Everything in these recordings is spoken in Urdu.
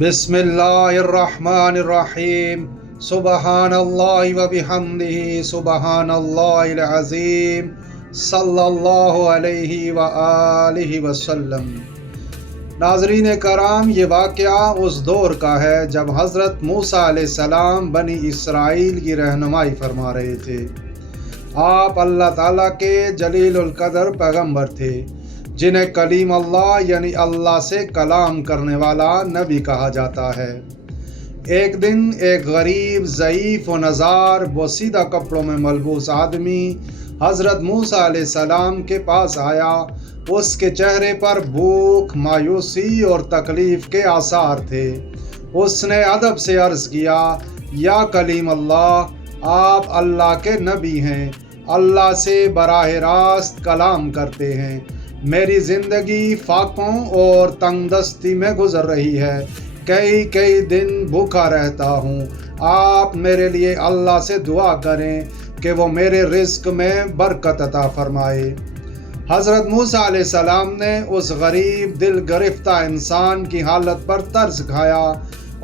بسم اللہ الرحمن الرحیم سبحان اللہ و بحمدہ سبحان اللہ العظیم صلی اللہ علیہ وآلہ وسلم۔ ناظرین کرام، یہ واقعہ اس دور کا ہے جب حضرت موسیٰ علیہ السلام بنی اسرائیل کی رہنمائی فرما رہے تھے۔ آپ اللہ تعالیٰ کے جلیل القدر پیغمبر تھے، جنہیں کلیم اللہ یعنی اللہ سے کلام کرنے والا نبی کہا جاتا ہے۔ ایک دن ایک غریب، ضعیف و نزار، بوسیدہ کپڑوں میں ملبوس آدمی حضرت موسیٰ علیہ السلام کے پاس آیا۔ اس کے چہرے پر بھوک، مایوسی اور تکلیف کے آثار تھے۔ اس نے ادب سے عرض کیا، یا کلیم اللہ، آپ اللہ کے نبی ہیں، اللہ سے براہ راست کلام کرتے ہیں۔ میری زندگی فاقوں اور تنگ دستی میں گزر رہی ہے، کئی دن بھوکا رہتا ہوں۔ آپ میرے لیے اللہ سے دعا کریں کہ وہ میرے رزق میں برکت عطا فرمائے۔ حضرت موسیٰ علیہ السلام نے اس غریب دل گرفتہ انسان کی حالت پر ترس کھایا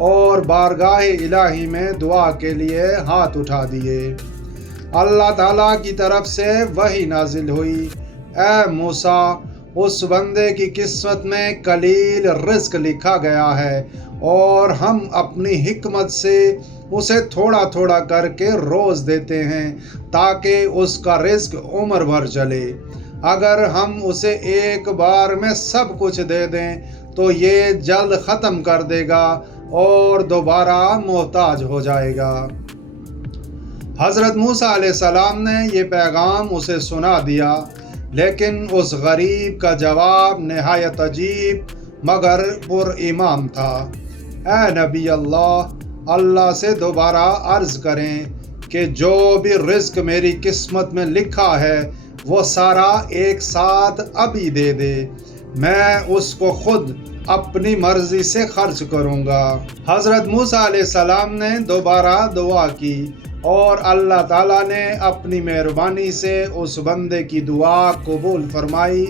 اور بارگاہ الہی میں دعا کے لیے ہاتھ اٹھا دیے۔ اللہ تعالیٰ کی طرف سے وحی نازل ہوئی، اے موسیٰ، اس بندے کی قسمت میں قلیل رزق لکھا گیا ہے اور ہم اپنی حکمت سے اسے تھوڑا تھوڑا کر کے روز دیتے ہیں تاکہ اس کا رزق عمر بھر چلے۔ اگر ہم اسے ایک بار میں سب کچھ دے دیں تو یہ جلد ختم کر دے گا اور دوبارہ محتاج ہو جائے گا۔ حضرت موسیٰ علیہ السلام نے یہ پیغام اسے سنا دیا، لیکن اس غریب کا جواب نہایت عجیب مگر پر ایمان تھا۔ اے نبی اللہ، اللہ سے دوبارہ عرض کریں کہ جو بھی رزق میری قسمت میں لکھا ہے وہ سارا ایک ساتھ ابھی دے دے، میں اس کو خود اپنی مرضی سے خرچ کروں گا۔ حضرت موسیٰ علیہ السلام نے دوبارہ دعا کی اور اللہ تعالیٰ نے اپنی مہربانی سے اس بندے کی دعا قبول فرمائی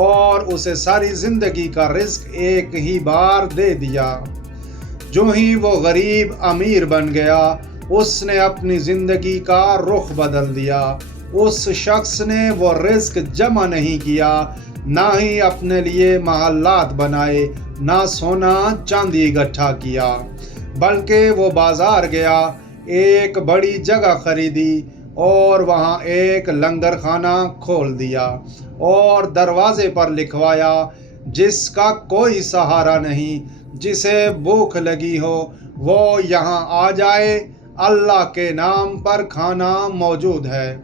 اور اسے ساری زندگی کا رزق ایک ہی بار دے دیا۔ جو ہی وہ غریب امیر بن گیا، اس نے اپنی زندگی کا رخ بدل دیا۔ اس شخص نے وہ رزق جمع نہیں کیا، نہ ہی اپنے لیے محلات بنائے، نہ سونا چاندی اکٹھا کیا، بلکہ وہ بازار گیا، ایک بڑی جگہ خریدی اور وہاں ایک لنگر خانہ کھول دیا اور دروازے پر لکھوایا، جس کا کوئی سہارا نہیں، جسے بھوک لگی ہو وہ یہاں آ جائے، اللہ کے نام پر کھانا موجود ہے۔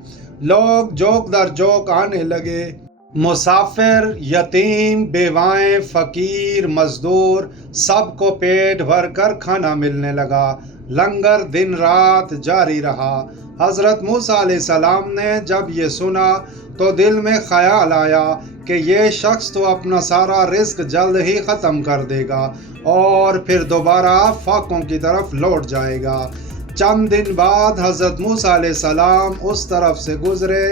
لوگ جوک در جوک آنے لگے۔ مسافر، یتیم، بیوائیں، فقیر، مزدور، سب کو پیٹ بھر کر کھانا ملنے لگا۔ لنگر دن رات جاری رہا۔ حضرت موسیٰ علیہ السلام نے جب یہ سنا تو دل میں خیال آیا کہ یہ شخص تو اپنا سارا رزق جلد ہی ختم کر دے گا اور پھر دوبارہ فاقوں کی طرف لوٹ جائے گا۔ چند دن بعد حضرت موسیٰ علیہ السلام اس طرف سے گزرے۔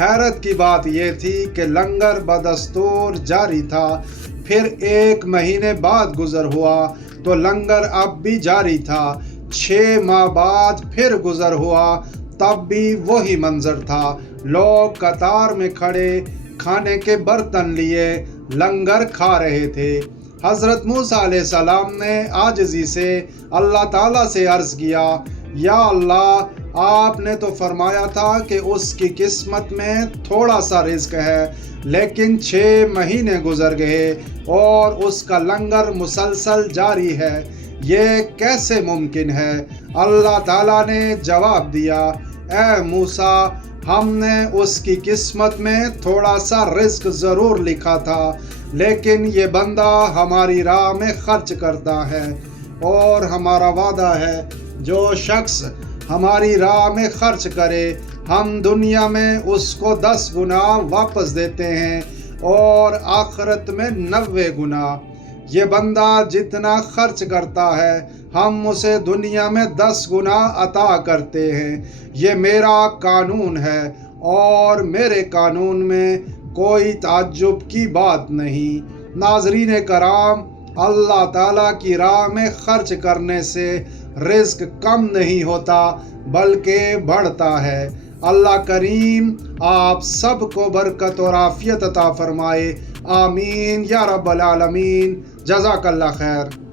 حیرت کی بات یہ تھی کہ لنگر بدستور جاری تھا۔ پھر 1 مہینے بعد گزر ہوا تو لنگر اب بھی جاری تھا۔ 6 ماہ بعد پھر گزر ہوا، تب بھی وہی منظر تھا۔ لوگ قطار میں کھڑے کھانے کے برتن لیے لنگر کھا رہے تھے۔ حضرت موسیٰ علیہ السلام نے عاجزی سے اللہ تعالیٰ سے عرض کیا، یا اللہ، آپ نے تو فرمایا تھا کہ اس کی قسمت میں تھوڑا سا رزق ہے، لیکن 6 مہینے گزر گئے اور اس کا لنگر مسلسل جاری ہے، یہ کیسے ممکن ہے؟ اللہ تعالیٰ نے جواب دیا، اے موسیٰ، ہم نے اس کی قسمت میں تھوڑا سا رزق ضرور لکھا تھا، لیکن یہ بندہ ہماری راہ میں خرچ کرتا ہے اور ہمارا وعدہ ہے، جو شخص ہماری راہ میں خرچ کرے ہم دنیا میں اس کو 10 گنا واپس دیتے ہیں اور آخرت میں 90 گنا۔ یہ بندہ جتنا خرچ کرتا ہے ہم اسے دنیا میں 10 گنا عطا کرتے ہیں۔ یہ میرا قانون ہے اور میرے قانون میں کوئی تعجب کی بات نہیں۔ ناظرین کرام، اللہ تعالیٰ کی راہ میں خرچ کرنے سے رزق کم نہیں ہوتا بلکہ بڑھتا ہے۔ اللہ کریم آپ سب کو برکت اور عافیت عطا فرمائے، آمین یا رب العالمین۔ جزاک اللہ خیر۔